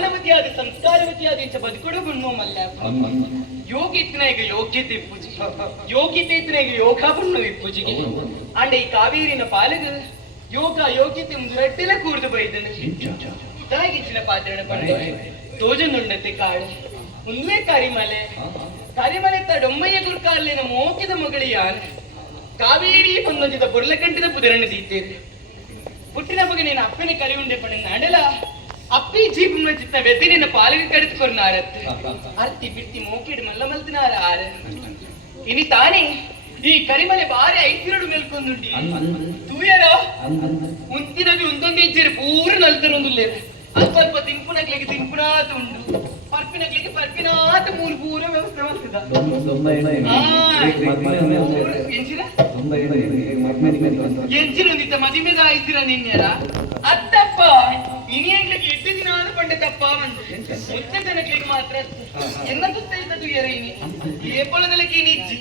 ಜ್ಞಾನವತಿಯಾದ ಸಂಸ್ಕಾರವತಿಯಾದ ಇಂಚ ಬದುಕೊಡು ಗುಣ್ಣು ಮಲ್ಲ ಯೋಗಿತ್ನ ಈಗ ಯೋಗ್ಯತೆ ಇಪ್ಪುಜಿ ಯೋಗ್ಯತೆ ಇತ್ತಿನ ಈಗ ಯೋಗ ಬಣ್ಣು ಇಪ್ಪುಜಿಗೆ ಅಂಡ ಈ ಕಾವೇರಿನ ಪಾಲಗ ಯೋಗ ಯೋಗ್ಯತೆ ಮುಂದೆ ರಟ್ಟಿಲ ಕೂರ್ದು ಬೈದನು ಇದಾಗಿಚ್ಚಿನ ಪಾತ್ರನ ಪಂಡ ತೋಜನುಂಡತೆ ಕಾಡು ಮುಂದೆ ಕರಿಮಲೆ ತಡೊಮ್ಮಯ್ಯ ಗುರುಕಾಲಿನ ಮೋಕಿದ ಮಗಳಿಯಾನ ಕಾವೇರಿ ಪನ್ನೊಂದಿದ ಬುರ್ಲಕಂಠದ ಪುದರನ್ನು ದೀತೇರಿ ಪುಟ್ಟಿನ ಬಗ್ಗೆ ನೀನು ಅಪ್ಪನ ಕರಿ ಉಂಡೆ ಪಡೆ ನಡಲ ಅಪ್ಪಿ ಜೀಪ್ ಚಿತ್ತ ವ್ಯತಿ ನಿನ್ನ ಪಾಲಿಗೆ ಕಡಿದುಕೊರ್ನಾರತ್ತೆ ಅರ್ತಿ ಬಿರ್ತಿ ಮೋಕಿಡ್ ಮಲ್ಲ ಮಲ್ತಿನಾರ ಆರ ಇನಿ ತಾನೇ ಈ ಕರಿಮಲೆ ಬಾರಿ ಐತಿರಡು ಮೇಲ್ಕೊಂದುಂಡಿ ತೂಯರ ಮುಂತಿನದು ಒಂದೊಂದು ಇಜ್ಜೇರಿ ಪೂರ ನಲ್ತರೊಂದುಲ್ಲೇರೆ ಅಲ್ಪ ತಿಂಪುನಗ್ಲಿಗೆ ತಿಂಪುನಾತ ಉಂಡು ಪರ್ಪಿನಗ್ಲಿಗೆ ಪರ್ಪಿನಾತ ಮೂರು ಪೂರ ವ್ಯವಸ್ಥೆ ಮಾಡ್ತಿದ್ದ ಎಂಚಿನೊಂದಿತ್ತ ಮದಿಮೆದ ಆಯ್ತಿರ ನಿನ್ನೆರ ಅತ್ತಪ್ಪ ಇನಿಯಂಗ್ಲಿಗೆ 8 ದಿನ ಆದ ಪಂಡ ತಪ್ಪ ಮುತ್ತೆ ಜನಕ್ಲಿಗೆ ಮಾತ್ರ ಎನ್ನ ಸುತ್ತ ಇದ್ದದು ಎರೆ ಇನಿ ಏಪೊಳದಲಕ್ಕೆ ಇನಿಜ್ಜಿ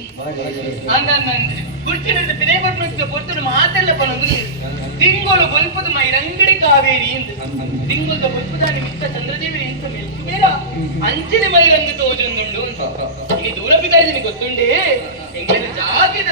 ಅಂದ ಕುರ್ಚಿನದ ಪಿನೇ ಬರ್ನ ಪೊರ್ತನು ಮಾತೆಲ್ಲ ಪನೊಂದು ತಿಂಗಳು ಬಲ್ಪದ ಮೈರಂಗಡಿ ಕಾವೇರಿ ಎಂದು ತಿಂಗಳದ ಬಲ್ಪದಾನಿ ಮಿತ್ತ ಚಂದ್ರದೇವಿ ಎಂತ ಮೇಲ್ಕು ಬೇರ ಅಂಚಿನ ಮೈರಂಗ ತೋಜೊಂದುಂಡು ಇನಿ ದೂರ ಬಿದ್ದಾಯಿದ್ದೀನಿ ಗೊತ್ತುಂಡೆ ಎಂಗ್ಲೆಲ್ಲ ಜಾಗಿದ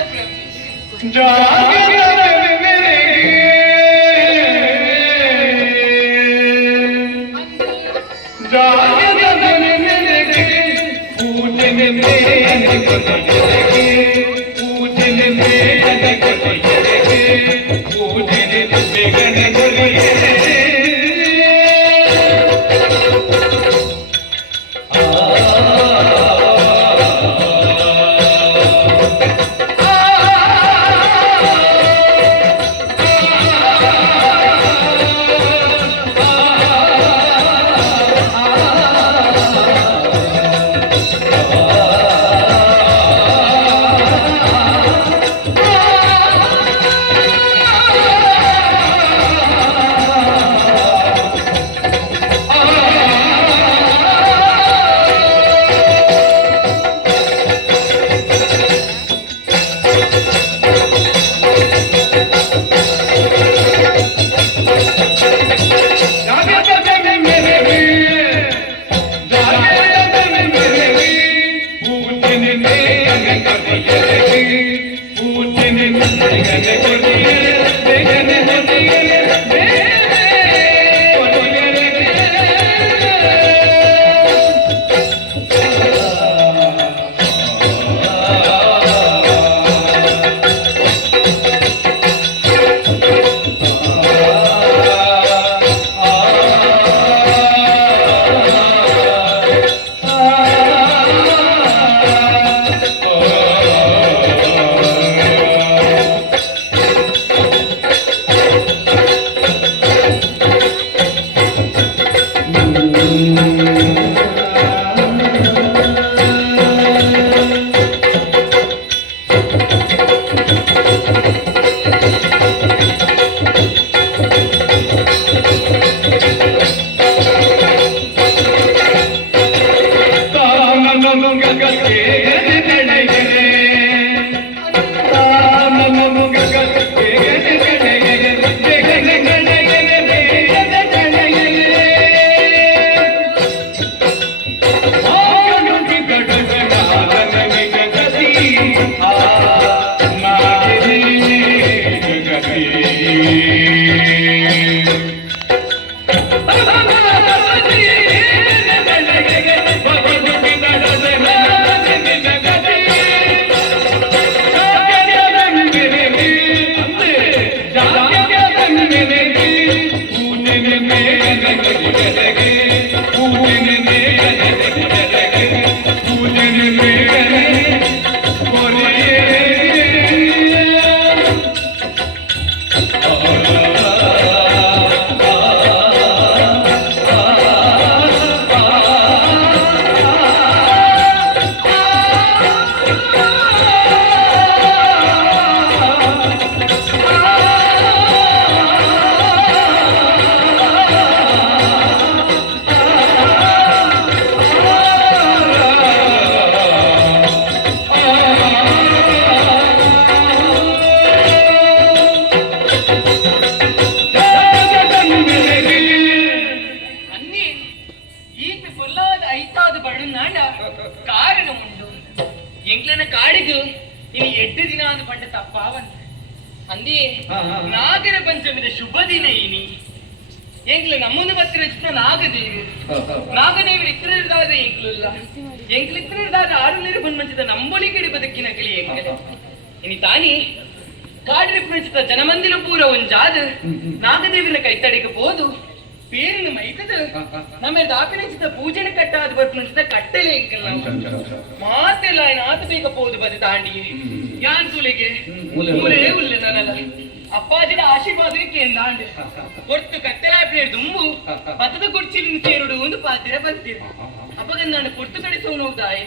ಐತಾದ ಬಡುನಾಂಡ ಕಾರಣ ಉಂಡು ಎಂಕ್ಲನ ಕಾಡಿಗು ಇನ್ನು 8 ದಿನ ಅಂದು ಪಂಡ ತಪ್ಪಾವಂತ ಅಂದಿ ನಾಗರ ಪಂಚಮಿದ ಶುಭ ದಿನ ಇನಿ ಎಂಕ್ಲ ನಮ್ಮನ್ನು ಬತ್ತಿರ ನಾಗದೇವಿ ನಾಗದೇವಿ ಇತ್ತಿರದಾದ ಎಂಕ್ಲಿಲ್ಲ ಎಂಕ್ಲ ಇತ್ತಿರದಾದ ಆರುನೇರು ಬಂದ ನಂಬೊಳಿ ಗಿಡಿ ಬದುಕಿನ ಕಿಳಿ ಎಂಕಲೆ ಇನಿ ತಾನಿ ಕಾಡಿನ ಪುಣಿಸಿದ ಜನಮಂದಿರ ಪೂರ ಒಂಜಾದ ನಾಗದೇವಿನ ಕೈತಡಿಗೆ ಬೋದು ಪೇರಿನ ಮೈತದ ನಮ್ಮ ದಾಖಲಿಸಿದ ಪೂಜೆನ ಕಟ್ಟಾದ ಬರ್ಪುಣಿಸಿದ ಕಟ್ಟಲೆ ಎಂಕಲ್ಲ ಮಾತೆಲ್ಲ ಆತ ಬೇಕ ಪೋದು ಬದು ತಾಂಡಿ ಯಾನ್ ತುಳಿಗೆ ಮೂಲೆ ಉಲ್ಲೆ ನನಲ್ಲ ಅಪ್ಪಾಜಿನ ಆಶೀರ್ವಾದಕ್ಕೆ ಎಂದಾಂಡೆ ಒಟ್ಟು ಕತ್ತಲಾಪಿನ ದುಂಬು ಪತದ ಕುರ್ಚಿಲಿನ ಸೇರುಡು ಒಂದು ಪಾತ್ರೆ ಬರ್ತೀರಿ ಅಪ್ಪಗ ನಾನು ಕೊಟ್ಟು ಕಡಿಸೋನು ತಾಯಿ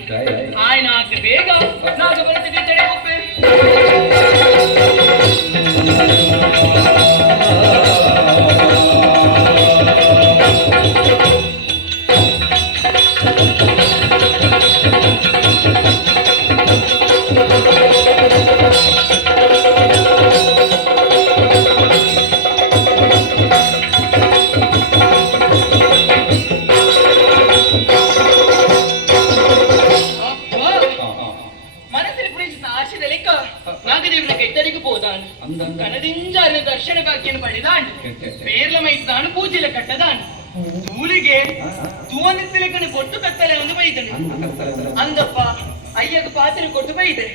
ಆಯ್ನ ಆತ ಬೇಗ ನಾಗ ಬರ್ತಿದ್ದೆ ತಡೆ ಹೋಗ್ಬೇ ಕಣದಿಂಜಾರ ದರ್ಶನ ಭಾಗ್ಯನು ಪಡೆದಾಂಡು ಪೇರ್ಲ ಮೈದಾನು ಪೂಜೆಲೆ ಕಟ್ಟದಾಂಡು ತೂಲಿಗೆ ತೂವನಿತ್ತಲೆಗನು ಕೊಟ್ಟು ಕತ್ತಲೆ ಒಂದು ಬೈದನು ಅಂದಪ್ಪ ಅಯ್ಯಗ ಪಾತ್ರೆ ಕೊಟ್ಟು ಬೈದೆ